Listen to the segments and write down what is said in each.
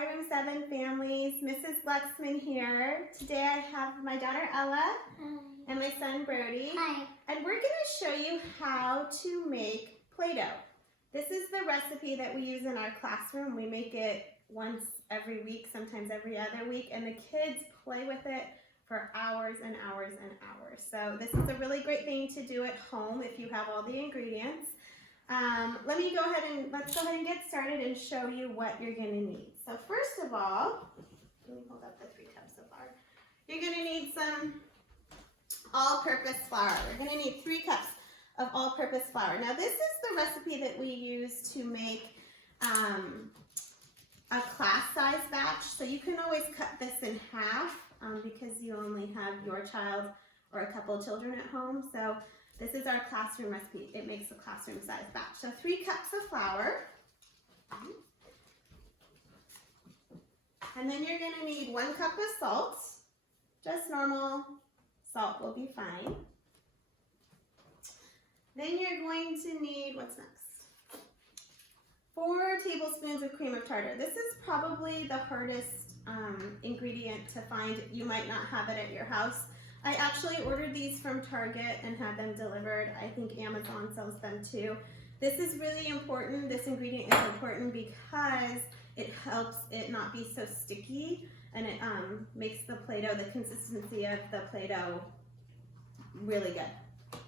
Hi Room 7 families, Mrs. Lexman here. Today I have my daughter Ella and my son Brody. Hi. And we're going to show you how to make Play-Doh. This is the recipe that we use in our classroom. We make it once every week, sometimes every other week, and the kids play with it for hours and hours and hours. So this is a really great thing to do at home if you have all the ingredients. Let's go ahead and get started and show you what you're going to need. So first of all, let me hold up the 3 cups of flour. You're going to need some all-purpose flour. We're going to need 3 cups of all-purpose flour. Now this is the recipe that we use to make a class-size batch. So you can always cut this in half because you only have your child or a couple of children at home. So this is our classroom recipe. It makes a classroom size batch. So 3 cups of flour. And then you're going to need 1 cup of salt. Just normal salt will be fine. Then you're going to need, what's next? 4 tablespoons of cream of tartar. This is probably the hardest ingredient to find. You might not have it at your house. I actually ordered these from Target and had them delivered. I think Amazon sells them too. This is really important. This ingredient is important because it helps it not be so sticky, and it makes the Play-Doh, the consistency of the Play-Doh, really good.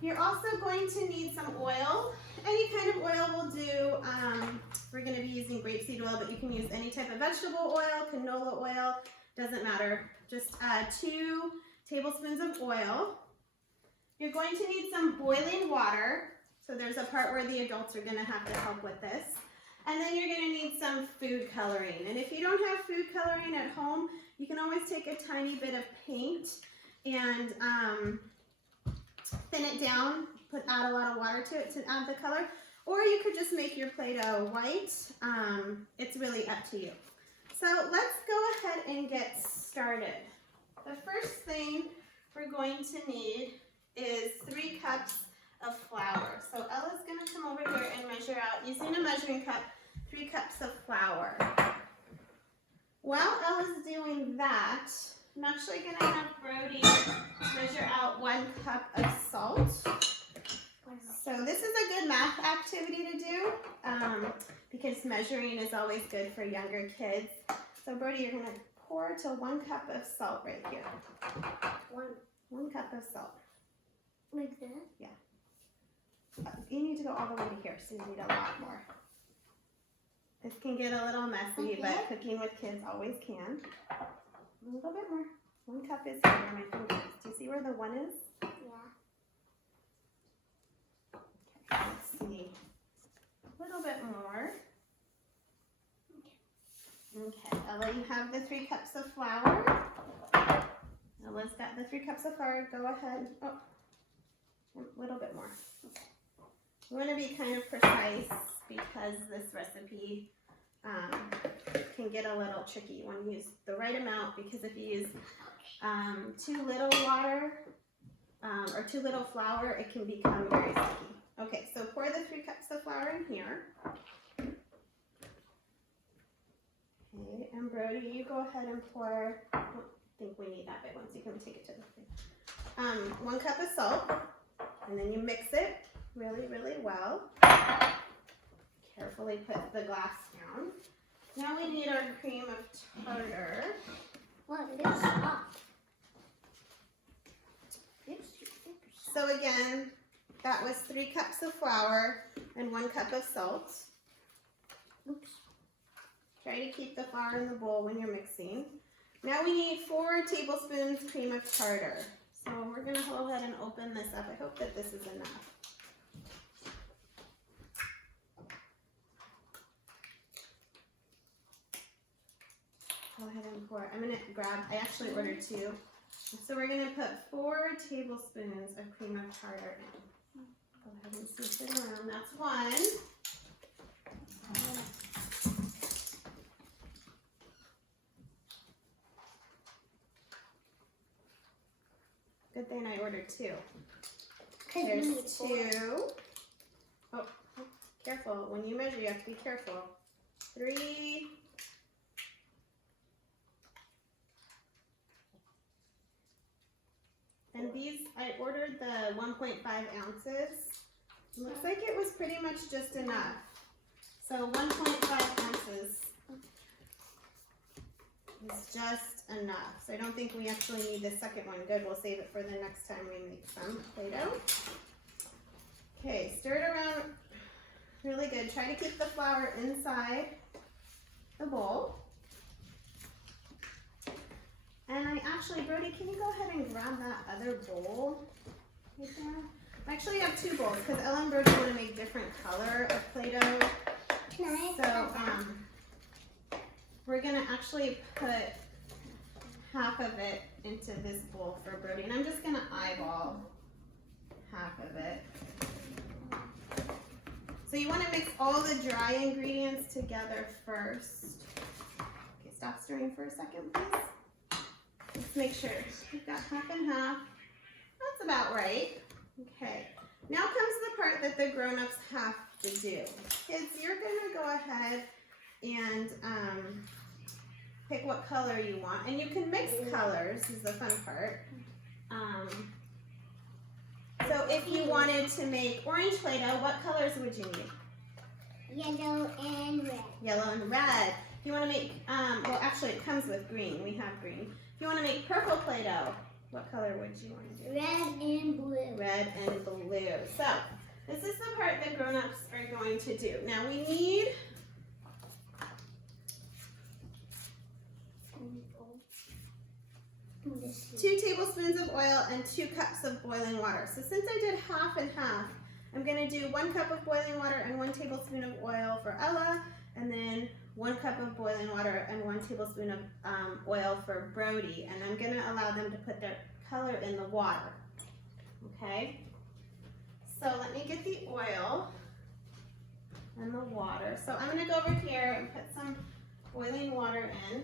You're also going to need some oil. Any kind of oil will do. We're going to be using grapeseed oil, but you can use any type of vegetable oil, canola oil, doesn't matter. Just 2 tablespoons of oil. You're going to need some boiling water. So there's a part where the adults are going to have to help with this. And then you're going to need some food coloring. And if you don't have food coloring at home, you can always take a tiny bit of paint and thin it down, add a lot of water to it to add the color. Or you could just make your Play-Doh white. It's really up to you. So let's go ahead and get started. The first thing we're going to need is 3 cups of flour. So Ella's going to come over here and measure out, using a measuring cup, 3 cups of flour. While Ella's doing that, I'm actually going to have Brody measure out 1 cup of salt. So this is a good math activity to do because measuring is always good for younger kids. So Brody, you're going to pour to 1 cup of salt right here. 1 cup of salt. Like this? Yeah. You need to go all the way to here, so you need a lot more. This can get a little messy, but cooking with kids always can. A little bit more. 1 cup is here on my fingers. Do you see where the 1 is? Yeah. Okay, let's see. A little bit more. Okay, Ella, you have the 3 cups of flour. Ella's got the 3 cups of flour. Go ahead. Oh, a little bit more. Okay. You want to be kind of precise because this recipe can get a little tricky. You want to use the right amount because if you use too little water or too little flour, it can become very sticky. Okay, so pour the 3 cups of flour in here. Okay, and Brody, you go ahead and pour, I don't think we need that big one, so you can take it to the thing. 1 cup of salt, and then you mix it really, really well. Carefully put the glass down. Now we need our cream of tartar. What? It is soft. So again, that was 3 cups of flour and 1 cup of salt. Oops. Try to keep the flour in the bowl when you're mixing. Now we need 4 tablespoons cream of tartar. So we're going to go ahead and open this up. I hope that this is enough. Go ahead and pour. I'm going to grab, I actually ordered 2. So we're going to put 4 tablespoons of cream of tartar in. Go ahead and switch it around. That's 1. Good thing I ordered 2. There's 2. Oh, careful. When you measure, you have to be careful. 3. And these, I ordered the 1.5 ounces. Looks like it was pretty much just enough. So 1.5 ounces is just enough. So I don't think we actually need the second one. Good, we'll save it for the next time we make some Play-Doh. Okay, stir it around really good. Try to keep the flour inside the bowl. And I actually, Brody, can you go ahead and grab that other bowl right there? I actually have 2 bowls because Ella and Brody want to make different color of Play-Doh. Can I? So we're gonna actually put half of it into this bowl for Brody, and I'm just gonna eyeball half of it. So you want to mix all the dry ingredients together first. Okay, stop stirring for a second, please. Let's make sure we've got half and half. That's about right. Okay, now comes the part that the grown-ups have to do. Kids, you're gonna go ahead and pick what color you want, and you can mix colors, is the fun part. So if you wanted to make orange Play-Doh, what colors would you need? Yellow and red. Yellow and red. If you want to make, well actually it comes with green, we have green. If you want to make purple Play-Doh, what color would you want to do? Red and blue. Red and blue. So, this is the part that grown-ups are going to do. Now we need 2 tablespoons of oil and 2 cups of boiling water. So since I did half and half, I'm going to do 1 cup of boiling water and 1 tablespoon of oil for Ella, and then 1 cup of boiling water and 1 tablespoon of oil for Brody, and I'm going to allow them to put their color in the water. Okay? So let me get the oil and the water. So I'm going to go over here and put some boiling water in.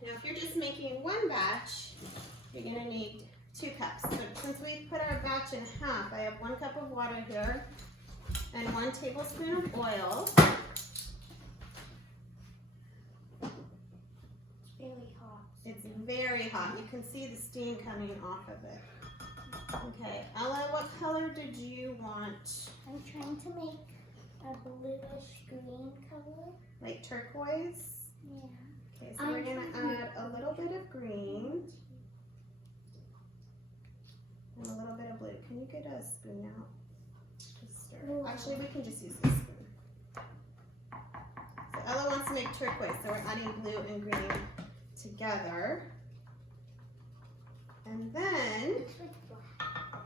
Now if you're just making 1 batch, you're going to need 2 cups. So since we put our batch in half, I have 1 cup of water here and 1 tablespoon of oil. Really hot. It's very hot. You can see the steam coming off of it. Okay, Ella, what color did you want? I'm trying to make a bluish green color. Like turquoise? Yeah. Okay, so we're going to add a little bit of green and a little bit of blue. Can you get a spoon out to stir? Actually, we can just use this spoon. So Ella wants to make turquoise, so we're adding blue and green together. And then,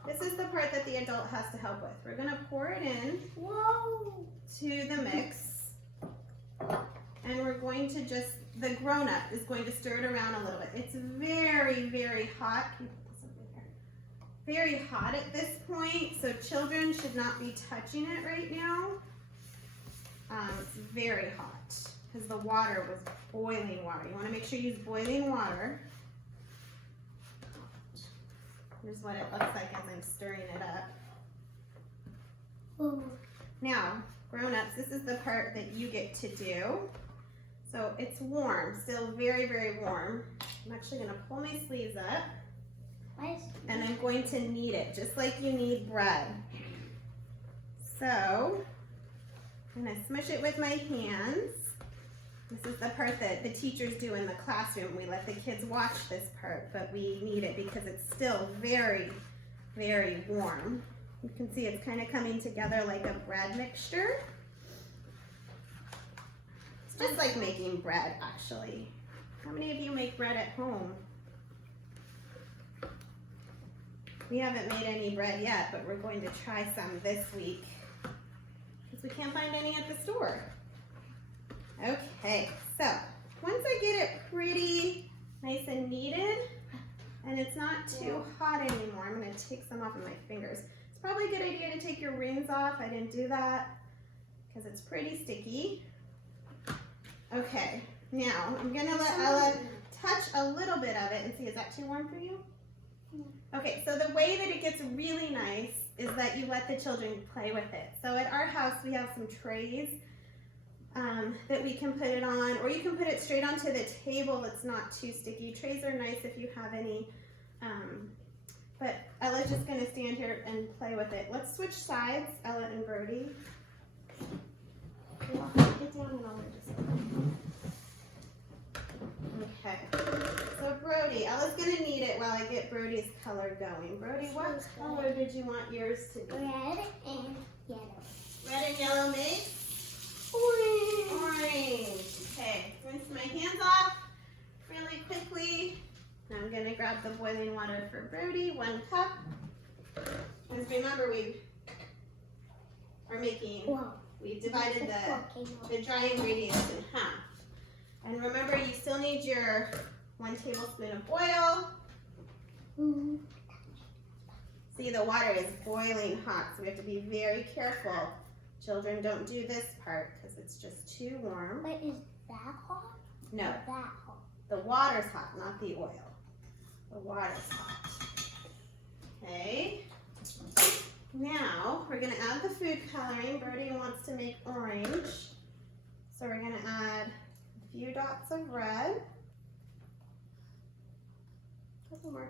this is the part that the adult has to help with. We're going to pour it in to the mix. And we're going to just, the grown-up is going to stir it around a little bit. It's very, very hot. Can you put this over here? Very hot at this point, so children should not be touching it right now. It's very hot because the water was boiling water. You want to make sure you use boiling water. Here's what it looks like as I'm stirring it up. Oh. Now, grown-ups, this is the part that you get to do. So it's warm, still very, very warm. I'm actually gonna pull my sleeves up and I'm going to knead it just like you knead bread. So I'm gonna smush it with my hands. This is the part that the teachers do in the classroom. We let the kids watch this part, but we knead it because it's still very, very warm. You can see it's kind of coming together like a bread mixture. It's just like making bread, actually. How many of you make bread at home? We haven't made any bread yet, but we're going to try some this week because we can't find any at the store. Okay, so once I get it pretty nice and kneaded and it's not too hot anymore, I'm going to take some off of my fingers. It's probably a good idea to take your rings off. I didn't do that because it's pretty sticky. Okay, now I'm going to let Ella touch a little bit of it and see, is that too warm for you? Okay, so the way that it gets really nice is that you let the children play with it. So at our house, we have some trays that we can put it on, or you can put it straight onto the table. It's not too sticky. Trays are nice if you have any, but Ella's just gonna stand here and play with it. Let's switch sides, Ella and Brody. Get down and I'll just. Okay, so Brody, Ella's gonna knead it while I get Brody's color going. Brody, what color did you want yours to be? Red and yellow. Red and yellow mix? Orange. Okay, rinse my hands off really quickly. I'm gonna grab the boiling water for Brody, 1 cup. Because remember, we are making, we divided the dry ingredients in half. And remember, you still need your 1 tablespoon of oil. See, the water is boiling hot, so we have to be very careful. Children, don't do this part because it's just too warm. Wait, is that hot? No, Or that hot? the water's hot, not the oil. The water's hot. Okay. Now, we're going to add the food coloring. Brody wants to make orange. So we're going to add a few dots of red. A couple more.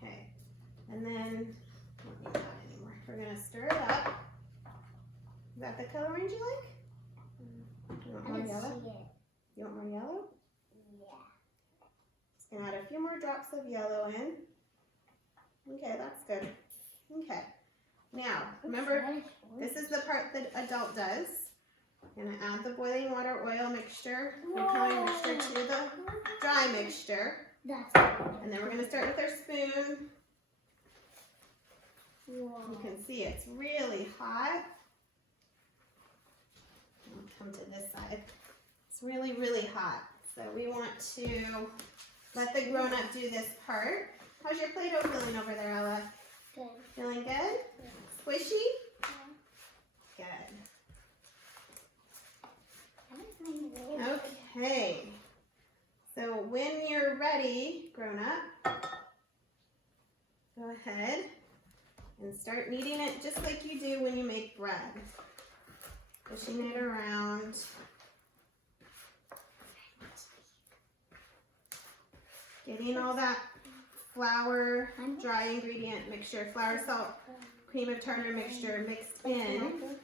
Okay. And then, I don't need that anymore. We're going to stir it up. Is that the color orange you like? You want I more didn't yellow? see it. You want more yellow? Yeah. Just gonna add a few more drops of yellow in. Okay, that's good. Okay. Now, remember, this is the part that adult does. I'm gonna add the boiling water oil mixture, the coloring mixture to the dry mixture. That's And then we're gonna start with our spoon. Whoa. You can see it's really hot. I'll come to this side. It's really, really hot. So we want to let the grown-up do this part. How's your Play-Doh feeling over there, Ella? Good. Feeling good? Yeah. Squishy? Yeah. Good. Okay. So when you're ready, grown-up, go ahead and start kneading it just like you do when you make bread. Pushing it around. Getting all that flour, dry ingredient mixture, flour, salt, cream of tartar mixture mixed in.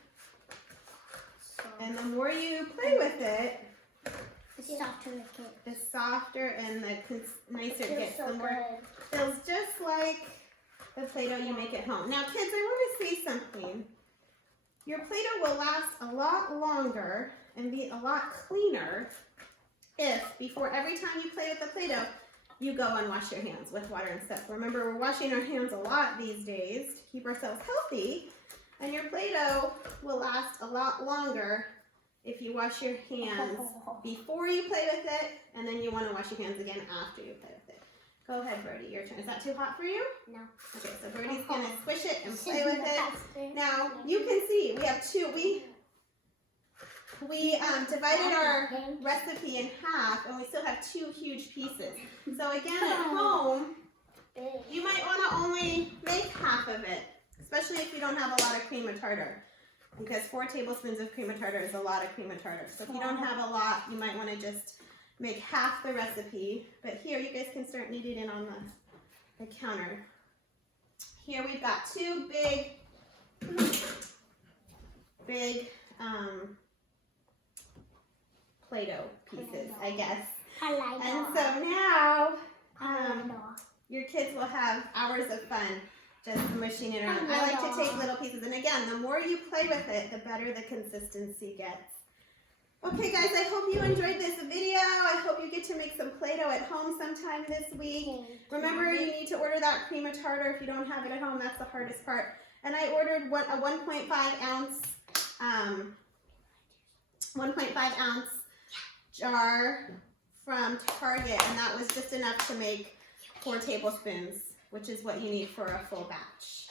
And the more you play with it, the softer and the nicer it gets. The more it feels just like the Play-Doh you make at home. Now kids, I want to say something. Your Play-Doh will last a lot longer and be a lot cleaner if before every time you play with the Play-Doh, you go and wash your hands with water and stuff. Remember, we're washing our hands a lot these days to keep ourselves healthy, and your Play-Doh will last a lot longer if you wash your hands before you play with it, and then you want to wash your hands again after you play with it. Go ahead, Brody, your turn. Is that too hot for you? No. Okay, so Brody's going to squish it and play with it. Now, you can see we have two. We divided our recipe in half, and we still have 2 huge pieces. So again, at home, you might want to only make half of it, especially if you don't have a lot of cream of tartar, because 4 tablespoons of cream of tartar is a lot of cream of tartar. So if you don't have a lot, you might want to just make half the recipe. But here, you guys can start kneading it on the counter. Here we've got 2 big Play-Doh pieces, I guess. And so now your kids will have hours of fun just mushing it around. I like to take little pieces, and again, the more you play with it, the better the consistency gets. Okay guys, I hope you enjoyed this video. I hope you get to make some Play-Doh at home sometime this week. Remember, you need to order that cream of tartar if you don't have it at home. That's the hardest part. And I ordered a 1.5 ounce jar from Target, and that was just enough to make 4 tablespoons, which is what you need for a full batch.